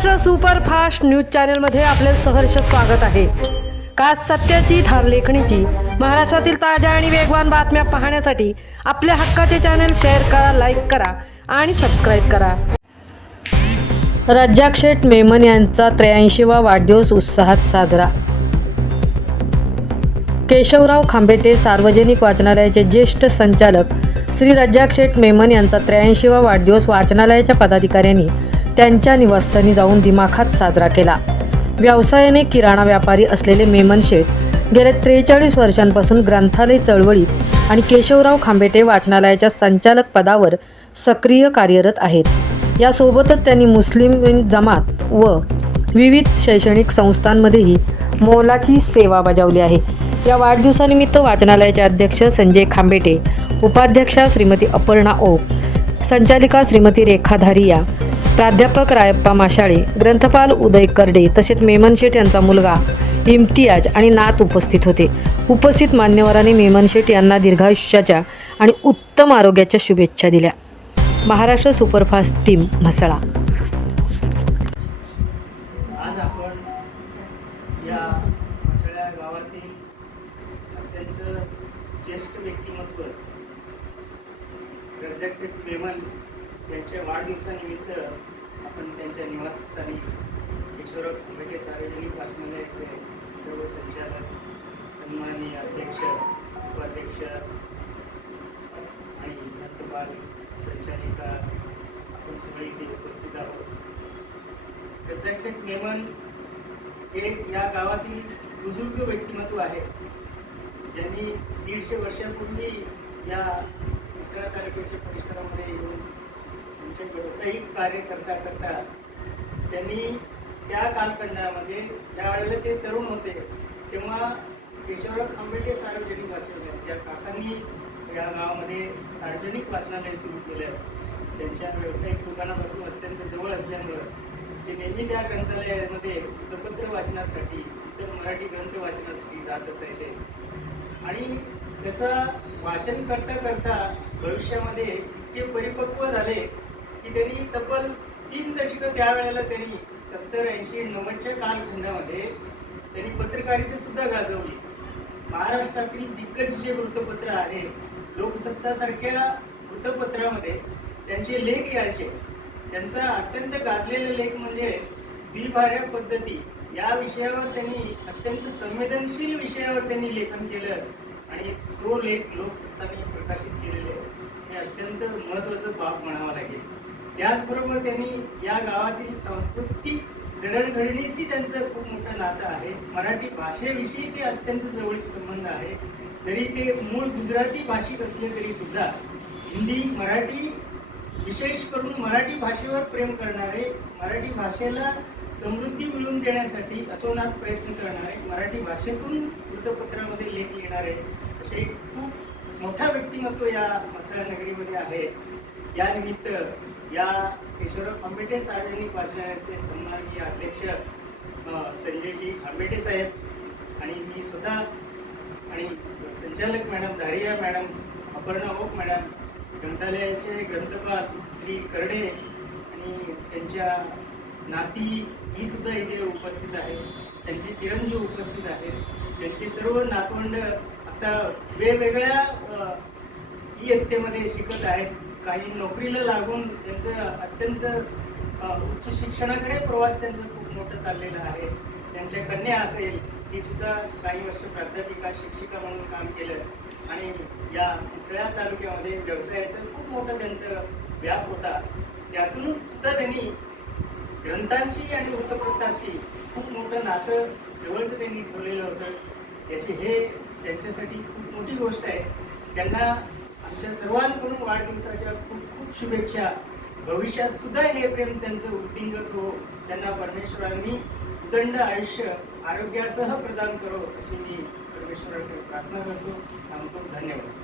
Maharashtra superfast news चॅनलमध्ये आपले सहर्ष स्वागत आहे। खास सत्याची ठार लेखणीची महाराष्ट्रातील ताज्या आणि वेगवान बातम्या पाहण्यासाठी आपल्या हक्काचे चॅनल शेअर करा, लाईक करा आणि सबस्क्राइब करा। रज्जाक शेठ मेमन यांचा 83वा वाढदिवस उत्साहात साजरा। केशवराव खांबेटे सार्वजनिक वाचनालयाचे ज्येष्ठ संचालक श्री रज्जाक शेठ मेमन यांचा 83वा वाढदिवस वाचनालयाच्या पदाधिकाऱ्यांनी त्यांच्या निवासस्थानी जाऊन दिमाखात साजरा केला। व्यवसायाने किराणा व्यापारी असलेले मेमन शेठ गेल्या 43 वर्षांपासून ग्रंथालय चळवळीत आणि केशवराव खांबेटे वाचनालयाच्या संचालक पदावर सक्रिय कार्यरत आहेत। यासोबतच त्यांनी मुस्लिम जमात व विविध शैक्षणिक संस्थांमध्येही मोलाची सेवा बजावली आहे। या वाढदिवसानिमित्त वाचनालयाचे अध्यक्ष संजय खांबेटे, उपाध्यक्षा श्रीमती अपर्णा ओक, संचालिका श्रीमती रेखा धारिया, प्राध्यापक रायप्पा माशाळे, ग्रंथपाल उदय करडे तसेच मेमन शेठ यांचा मुलगा इम्तियाज आणि नात उपस्थित होते। उपस्थित मान्यवरांनी मेमन शेठ यांना दीर्घायुष्याच्या आणि उत्तम आरोग्याच्या शुभेच्छा दिल्या। Maharashtra superfast team Mhasla. आज आपण या म्हसळा गावातील अत्यंत ज्येष्ठ व्यक्तिमत्व रज्जाक शेठ मेमन यांच्या वाढदिवसानिमित्त आपण त्यांच्या निवासस्थानी केशवराव खांबेटे सार्वजनिक वाचनालयाचे सर्व संचालक, सन्माननीय अध्यक्ष, उपाध्यक्ष आणि ग्रंथपाल, संचालिका आपण सगळे इथे उपस्थित आहोत। रज्जाक शेठ मेमन हे या गावातील बुजुर्ग व्यक्तिमत्व आहे, ज्यांनी 150 वर्षापूर्वी या म्हसळा तालुक्याच्या परिसरामध्ये येऊन त्यांचे व्यावसायिक कार्य करता करता त्यांनी त्या कालखंडामध्ये ज्या वेळेला ते तरुण होते तेव्हा केशवराव खांबेटे सार्वजनिक वाचनालय, ज्या काकांनी या गावामध्ये सार्वजनिक वाचनालय सुरू केलं, त्यांच्या व्यावसायिक दुकानापासून अत्यंत जवळ असल्यामुळं ते नेहमी त्या ग्रंथालयामध्ये वृत्तपत्र वाचनासाठी, इतर मराठी ग्रंथ वाचनासाठी जात असायचे आणि त्याचं वाचन करता करता भविष्यामध्ये इतके परिपक्व झाले की त्यांनी तब्बल 3 दशकं त्यावेळेला त्यांनी 70, 80, 90च्या कालखंडामध्ये त्यांनी पत्रकारिता सुद्धा गाजवली। महाराष्ट्रातील दिग्गज जे वृत्तपत्र आहे, लोकसत्तासारख्या वृत्तपत्रामध्ये त्यांचे लेख यायचे। त्यांचा अत्यंत गाजलेले लेख म्हणजे द्विभार्या पद्धती या विषयावर त्यांनी अत्यंत संवेदनशील विषयावर त्यांनी लेखन केलं आणि तो लेख लोकसत्ताने प्रकाशित केलेले हे अत्यंत महत्त्वाचं बाब म्हणावं लागेल। त्याचबरोबर त्यांनी या गावातील सांस्कृतिक जडणघडणीशी त्यांचं खूप मोठं नातं आहे। मराठी भाषेविषयी ते अत्यंत जवळीक संबंध आहे। जरी ते मूळ गुजराती भाषिक असले तरी सुद्धा हिंदी, मराठी, विशेष करून मराठी भाषेवर प्रेम करणारे, मराठी भाषेला समृद्धी मिळवून देण्यासाठी अतोनात प्रयत्न करणारे, मराठी भाषेतून वृत्तपत्रामध्ये लेख लिहिणारे असे खूप मोठा व्यक्तिमत्व या म्हसळा नगरीमध्ये आहे। या निमित्त या केशवराव खांबेटे सार्वजनिक वाचनालयाचे सन्माननीय अध्यक्ष संजयजी खांबेटे साहेब आणि मी स्वतः आणि संचालक madam Dharia madam, Aparna Oak madam, ग्रंथालयाचे ग्रंथपाल श्री करडे आणि त्यांच्या नाती ही सुद्धा इथे उपस्थित आहेत, त्यांचे चिरंजीव उपस्थित आहेत, त्यांचे सर्व नातवंड आता वेगवेगळ्या इयत्तेमध्ये शिकत आहेत, काही नोकरीला लागून त्यांचं अत्यंत उच्च शिक्षणाकडे प्रवास त्यांचा खूप मोठं चाललेला आहे। त्यांच्या कन्या असेल, ती सुद्धा काही वर्ष प्राध्यापिका, शिक्षिका म्हणून काम केलं आणि या म्हसळा तालुक्यामध्ये व्यवसायाचं खूप मोठं त्यांचं व्याप होता। त्यातून सुद्धा त्यांनी ग्रंथांशी आणि वृत्तपत्रांशी खूप मोठं नातं जवळचं त्यांनी ठेवलेलं होतं। याची हे त्यांच्यासाठी खूप मोठी गोष्ट आहे। त्यांना आमच्या सर्वांकडून वाढदिवसाच्या खूप खूप शुभेच्छा। भविष्यात सुद्धा हे प्रेम त्यांचं वृद्धिंगत हो, त्यांना परमेश्वरांनी उदंड आयुष्य आरोग्यासह प्रदान करो अशी मी परमेश्वराकडे प्रार्थना करतो। धन्यवाद।